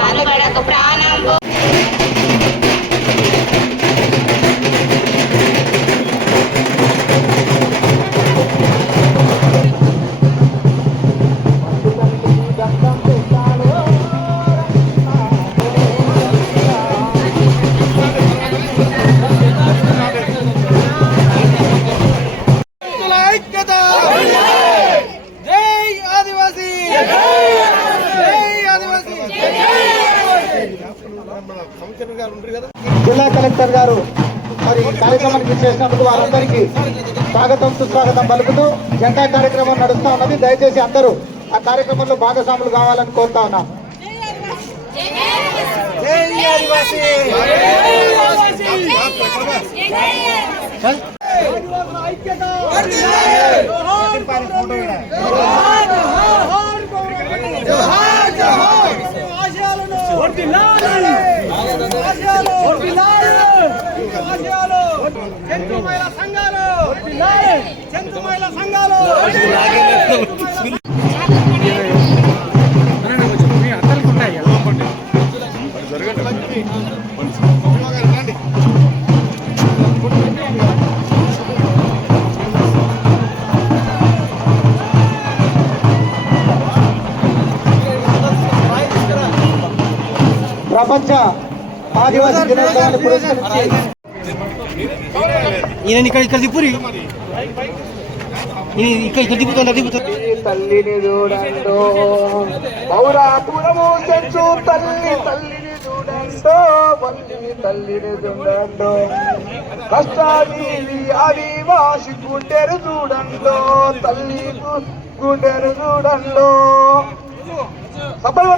మనుగడకు ప్రాణం జిల్లా కలెక్టర్ గారు మరి కార్యక్రమానికి చేసినందుకు వారందరికీ స్వాగతం సుస్వాగతం పలుకుతూ జెండా కార్యక్రమం నడుస్తూ ఉన్నది. దయచేసి అందరూ ఆ కార్యక్రమంలో భాగస్వాములు కావాలని కోరుతా ఉన్నాం. ప్రపంచ ఆదివాసీ దినోత్సవాన్ని పురస్కరించి ఇక్కడ దిప్పురి ఇక్కడ దిప్పుతుంది. తల్లిని చూడండో పౌరాపురము చెంచు తల్లిని చూడండో తల్లిని చూడండో కష్టాజీవి ఆదివాసి గుండెరు చూడండో తల్లి గుండెరు చూడండో సభలు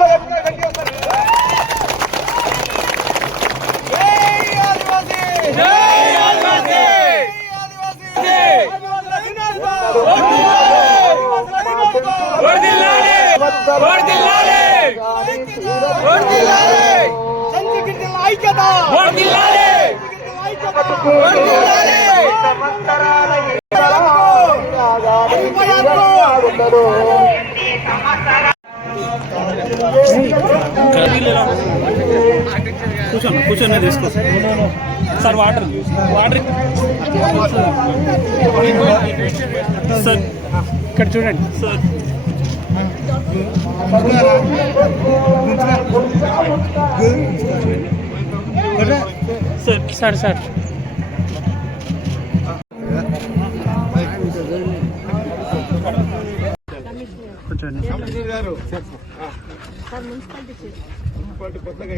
కూర్చొని తీసుకో సార్. వాటర్ సార్ ఇక్కడ చూడండి సార్. సార్ సార్ కూర్చోండి గారు. కొత్తగా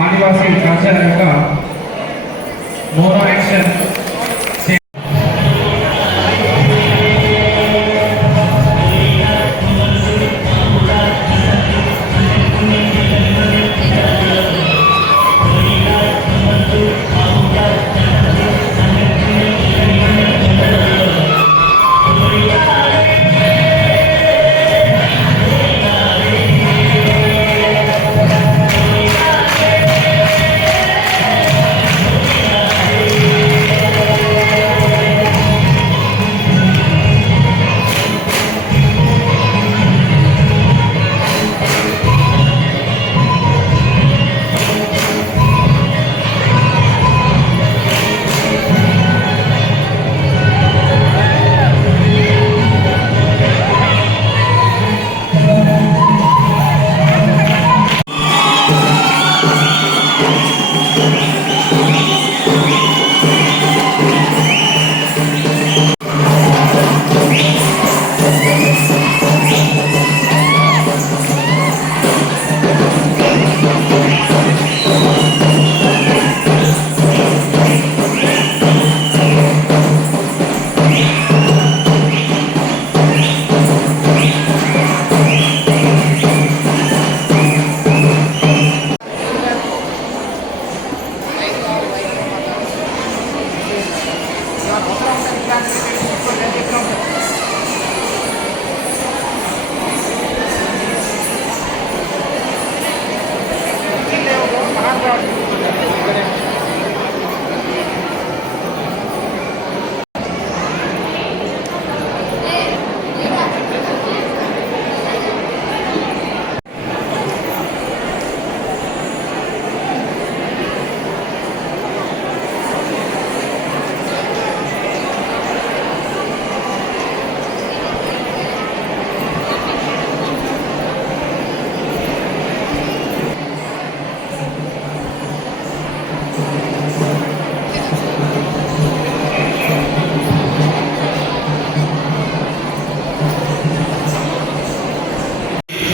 ఆదివాసీ కల్చర్ యొక్క మోరో యాక్షన్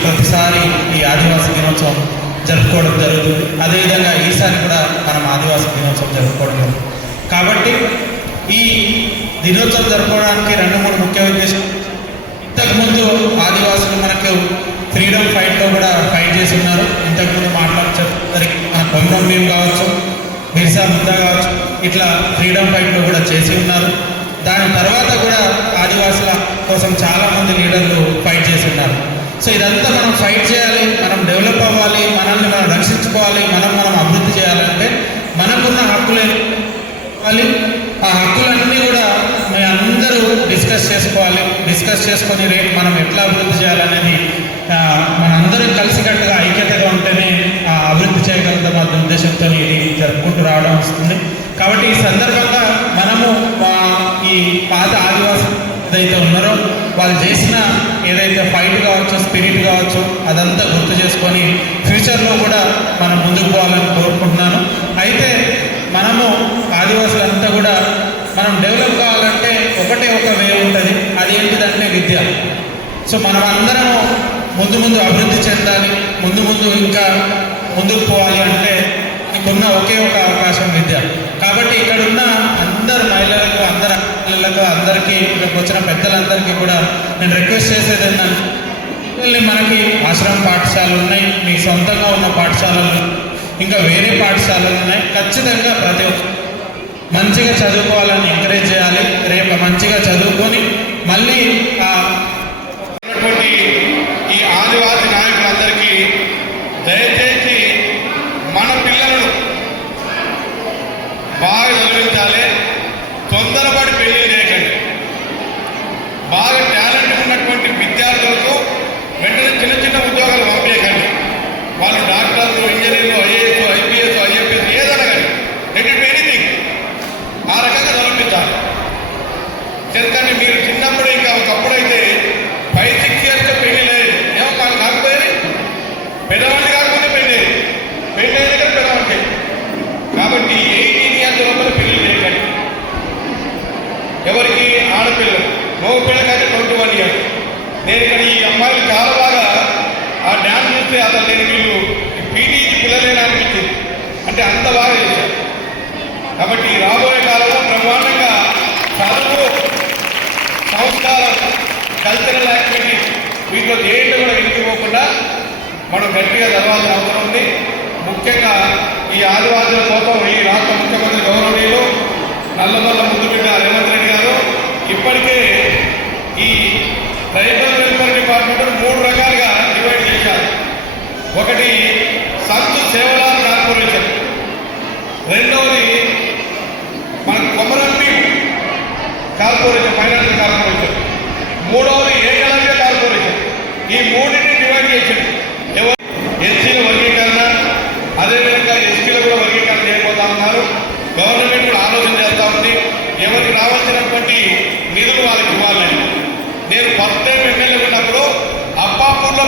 ప్రతిసారి ఈ ఆదివాసీ దినోత్సవం జరుపుకోవడం జరుగుతుంది. అదేవిధంగా ఈసారి కూడా మనం ఆదివాసీ దినోత్సవం జరుపుకోవడం జరుగుతుంది. కాబట్టి ఈ దినోత్సవం జరుపుకోవడానికి 2-3 ముఖ్య ఉద్దేశం. ఇంతకుముందు ఆదివాసులు మనకు ఫ్రీడమ్ ఫైట్లో కూడా ఫైట్ చేసి ఉన్నారు. ఇంతకుముందు మాట్లాడే మన కొమరం భీం కావచ్చు, బిర్సా ముందా కావచ్చు, ఇట్లా ఫ్రీడమ్ ఫైట్లో కూడా చేసి ఉన్నారు. దాని తర్వాత కూడా ఆదివాసుల కోసం చాలామంది లీడర్లు ఫైట్ చేసి ఉన్నారు. సో ఇదంతా మనం ఫైట్ చేయాలి, మనం డెవలప్ అవ్వాలి, మనల్ని మనం రక్షించుకోవాలి, మనం అభివృద్ధి చేయాలంటే మనకున్న హక్కులు ఇవ్వాలి. ఆ హక్కులన్నీ కూడా అందరూ డిస్కస్ చేసుకొని రేపు మనం ఎట్లా అభివృద్ధి చేయాలనేది మనందరం కలిసికట్టుగా ఐక్యతగా ఉంటేనే అభివృద్ధి చేయగలుగుతాం అనే ఉద్దేశంతో ఇది జరుపుకుంటూ రావడం వస్తుంది. కాబట్టి ఈ సందర్భంగా మనము ఈ పాత ఆదివాసులు ఏదైతే ఉన్నారో వాళ్ళు చేసిన ఏదైతే ఫైట్ కావచ్చు, స్పిరిట్ కావచ్చు, అదంతా గుర్తు చేసుకొని ఫ్యూచర్లో కూడా మనం ముందుకు పోవాలని కోరుకుంటున్నాను. అయితే మనము ఆదివాసులంతా కూడా మనం డెవలప్ కావాలంటే ఒకటే ఒక వే ఉంటుంది. అది ఏంటిదంటే విద్య. సో మనం అందరం ముందు అభివృద్ధి చెందాలి, ముందు ఇంకా ముందుకు పోవాలి అంటే మనకున్న ఒకే ఒక అవకాశం విద్య. కాబట్టి ఇక్కడ ఉన్న అందరు మహిళలకు, అందరు పిల్లలకు, అందరికీ ఇక్కడికి వచ్చిన పెద్దలందరికీ కూడా నేను రిక్వెస్ట్ చేసేది ఏంటంటే, మనకి ఆశ్రమ పాఠశాలలు ఉన్నాయి, మీ సొంతంగా ఉన్న పాఠశాలలు, ఇంకా వేరే పాఠశాలలు ఉన్నాయి. ఖచ్చితంగా ప్రతి ఒక్క మంచిగా చదువుకోవాలని ఎంకరేజ్ చేయాలి. రేపు మంచిగా చదువుకొని మళ్ళీ ఈ ఆదివాసీ నాయకులందరికీ దయచేసి మన పిల్లలను బాగా చదివించాలి. తొందరపడి పెళ్లి చేయకండి. బాగా టాలెంట్ ఉన్నటువంటి విద్యార్థులకు వెంటనే చిన్న ఉద్యోగాలు పంపించకండి. వాళ్ళు డాక్టర్లు, ఇంజనీర్లు, ఐఏఎస్, ఐపీఎస్, ఐఎఫ్ఎస్ ఏదైనా కానీ ఎనీథింగ్ ఆ రకంగా చదివించాలి. ఎందుకంటే మీరు చిన్నప్పుడు ఇంకా ఒకప్పుడైతే 5-6 ఇయర్స్లో పెళ్లి లేదు. ఏమో మాకు కాకపోయింది, పెద్దవాళ్ళు కాకపోతే పెళ్ళి అయినా కానీ పెద్దవాళ్ళకి. కాబట్టి 18 ఇయర్స్ లోపల పెళ్లి చేయకండి. ఎవరికి ఆడపిల్లలు, మగ పిల్లకైతే 21 ఇయర్స్. నేను ఇక్కడ ఈ అమ్మాయిలు చాలా బాగా ఆ డ్యాన్స్ చూస్తే అసలు నేను వీళ్ళు పీటీజీ పిల్లలేనా అనిపించింది. అంటే అంత బాగా చేశారు. కాబట్టి రాబోయే కాలంలో బ్రహ్మాండంగా చదువు, సంస్కారం, కల్చరల్ యాక్టివిటీ వీటిలో దేంట్లో కూడా వెలిగిపోకుండా మనం గట్టిగా చదవాల్సిన అవసరం ఉంది. ముఖ్యంగా ఈ ఆదివాసుల కోసం ఈ రాష్ట్ర ముఖ్యమంత్రి గౌరవనీయులు నల్లమల్ల ముద్దుబిడ్డ రేవంత్ రెడ్డి గారు ఇప్పటికే ఈ ట్రైబల్ వెల్ఫేర్ డిపార్ట్మెంట్ 3 రకాలుగా డివైడ్ చేశారు. ఒకటి సంత్ సేవలాల్ కార్పొరేషన్, రెండవది మన కొమరంపి కార్పొరేషన్, ఫైనాన్షియల్ కార్పొరేషన్, మూడవది ఏకలవ్య కార్పొరేషన్. ఈ మూడింటిని డివైడ్ చేసింది. ఎస్సీల వర్గీకరణ, అదేవిధంగా ఎస్టీలో కూడా వర్గీకరణ చేయబోతా ఉన్నారు. గవర్నమెంట్ కూడా ఆలోచన చేస్తూ ఉంది ఎవరికి రావాల్సినటువంటి నిధులు వాళ్ళకి ఇవ్వాలని. నేను ఫస్ట్ టైం ఎమ్మెల్యే ఉన్నప్పుడు అప్పాపూర్లో